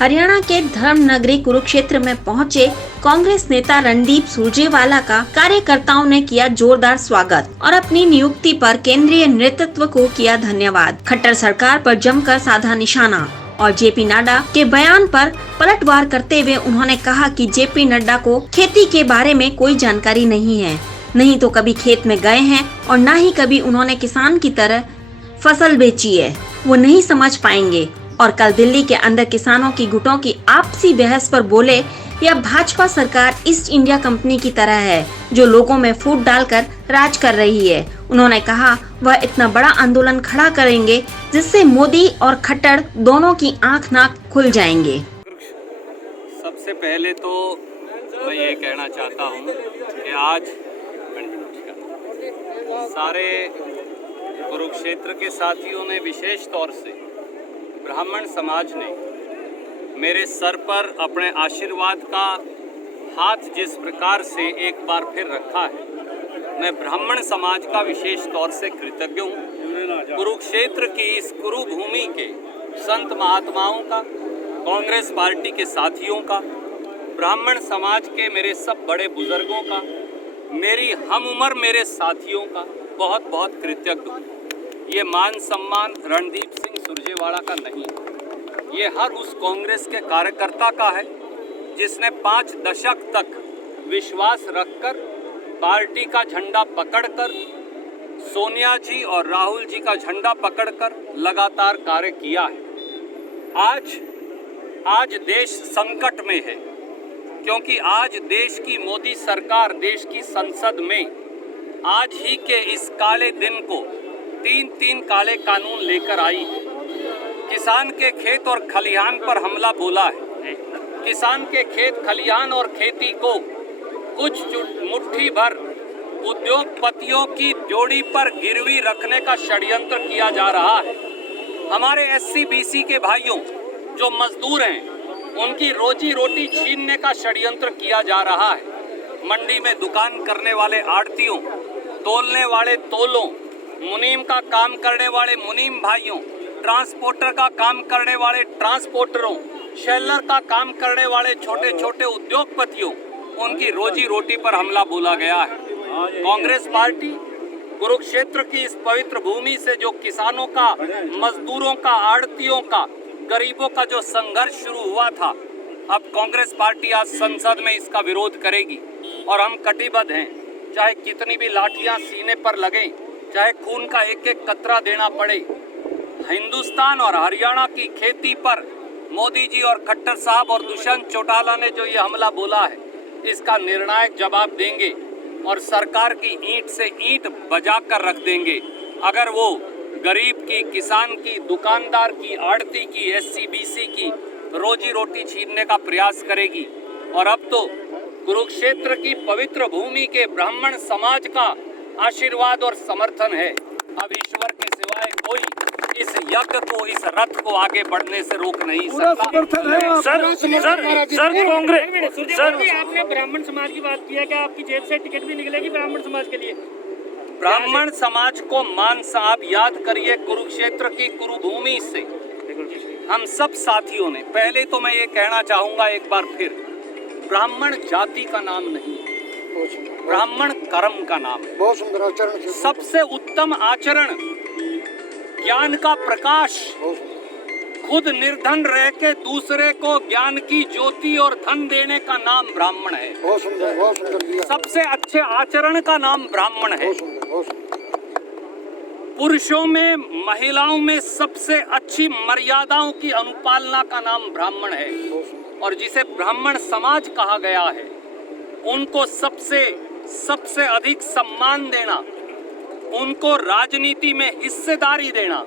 हरियाणा के धर्मनगरी कुरुक्षेत्र में पहुंचे कांग्रेस नेता रणदीप सुरजेवाला का कार्यकर्ताओं ने किया जोरदार स्वागत और अपनी नियुक्ति पर केंद्रीय नेतृत्व को किया धन्यवाद। खट्टर सरकार पर जमकर साधा निशाना और जेपी नड्डा के बयान पर पलटवार करते हुए उन्होंने कहा कि जेपी नड्डा को खेती के बारे में कोई जानकारी नहीं है, नहीं तो कभी खेत में गए हैं और न ही कभी उन्होंने किसान की तरह फसल बेची है, वो नहीं समझ पाएंगे। और कल दिल्ली के अंदर किसानों की गुटों की आपसी बहस पर बोले, यह भाजपा सरकार ईस्ट इंडिया कंपनी की तरह है जो लोगों में फूट डालकर राज कर रही है। उन्होंने कहा वह इतना बड़ा आंदोलन खड़ा करेंगे जिससे मोदी और खट्टर दोनों की आंख नाक खुल जाएंगे। सबसे पहले तो मैं ये कहना चाहता हूँ कि आज सारे कुरुक्षेत्र के साथियों ने, विशेष तौर से ब्राह्मण समाज ने मेरे सर पर अपने आशीर्वाद का हाथ जिस प्रकार से एक बार फिर रखा है, मैं ब्राह्मण समाज का विशेष तौर से कृतज्ञ हूँ। कुरुक्षेत्र की इस कुरुभूमि के संत महात्माओं का, कांग्रेस पार्टी के साथियों का, ब्राह्मण समाज के मेरे सब बड़े बुजुर्गों का, मेरी हम उम्र मेरे साथियों का बहुत बहुत कृतज्ञ हूँ। ये मान सम्मान रणदीप सिंह सुरजेवाला का नहीं, ये हर उस कांग्रेस के कार्यकर्ता का है जिसने 5 दशक तक विश्वास रखकर पार्टी का झंडा पकड़कर, सोनिया जी और राहुल जी का झंडा पकड़कर लगातार कार्य किया है। आज देश संकट में है क्योंकि आज देश की मोदी सरकार देश की संसद में आज ही के इस काले दिन को 3 काले कानून लेकर आई है। किसान के खेत और खलिहान पर हमला बोला है। किसान के खेत खलिहान और खेती को कुछ मुट्ठी भर उद्योगपतियों की जोड़ी पर गिरवी रखने का षड्यंत्र किया जा रहा है। हमारे SC-BC के भाइयों जो मजदूर हैं, उनकी रोजी रोटी छीनने का षड्यंत्र किया जा रहा है। मंडी में दुकान करने वाले आड़तियों, तोलने वाले तोलों, मुनीम का काम करने वाले मुनीम भाइयों, ट्रांसपोर्टर का काम करने वाले ट्रांसपोर्टरों, शेलर का काम करने वाले छोटे छोटे उद्योगपतियों, उनकी रोजी रोटी पर हमला बोला गया है। कांग्रेस पार्टी कुरुक्षेत्र की इस पवित्र भूमि से जो किसानों का, मजदूरों का, आड़तियों का, गरीबों का जो संघर्ष शुरू हुआ था, अब कांग्रेस पार्टी आज संसद में इसका विरोध करेगी और हम कटिबद्ध हैं। चाहे कितनी भी लाठियां सीने पर लगें, चाहे खून का एक एक कतरा देना पड़े, हिंदुस्तान और हरियाणा की खेती पर मोदी जी और खट्टर साहब और दुष्यंत चौटाला ने जो ये हमला बोला है, इसका निर्णायक जवाब देंगे और सरकार की ईंट से ईंट बजा कर रख देंगे अगर वो गरीब की, किसान की, दुकानदार की, आड़ती की, SC-BC की रोजी रोटी छीनने का प्रयास करेगी। और अब तो कुरुक्षेत्र की पवित्र भूमि के ब्राह्मण समाज का आशीर्वाद और समर्थन है। अब ईश्वर के सिवाय कोई इस यज्ञ को, इस रथ को आगे बढ़ने से रोक नहीं सकता। सर, आपने ब्राह्मण समाज की बात की है, क्या आपकी जेब से टिकट भी निकलेगी ब्राह्मण समाज के लिए? ब्राह्मण समाज को मान साहब याद करिए, कुरुक्षेत्र की कुरुभूमि से हम सब साथियों ने, पहले तो मैं ये कहना चाहूंगा एक बार फिर, ब्राह्मण जाति का नाम नहीं, ब्राह्मण कर्म का नाम है। बहुत सुंदर आचरण, सबसे उत्तम आचरण, ज्ञान का प्रकाश, खुद निर्धन रह के दूसरे को ज्ञान की ज्योति और धन देने का नाम ब्राह्मण है। बहुत सुंदर सबसे अच्छे आचरण का नाम ब्राह्मण है। पुरुषों में, महिलाओं में सबसे अच्छी मर्यादाओं की अनुपालना का नाम ब्राह्मण है। और जिसे ब्राह्मण समाज कहा गया है, उनको सबसे अधिक सम्मान देना, उनको राजनीति में हिस्सेदारी देना,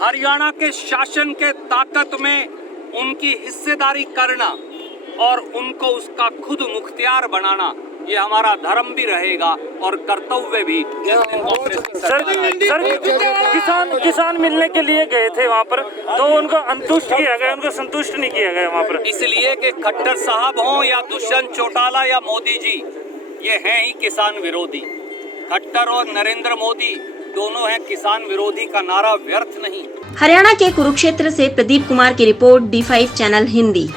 हरियाणा के शासन के ताकत में उनकी हिस्सेदारी करना और उनको उसका खुद मुख्तियार बनाना, ये हमारा धर्म भी रहेगा और कर्तव्य भी। सर, किसान मिलने के लिए गए थे वहाँ पर, तो उनको संतुष्ट किया गया, उनको संतुष्ट नहीं किया गया वहाँ पर, इसलिए कि खट्टर साहब हों या दुष्यंत चौटाला या मोदी जी, ये हैं ही किसान विरोधी। खट्टर और नरेंद्र मोदी दोनों हैं किसान विरोधी का नारा व्यर्थ नहीं। हरियाणा के कुरुक्षेत्र से प्रदीप कुमार की रिपोर्ट D5 चैनल हिंदी।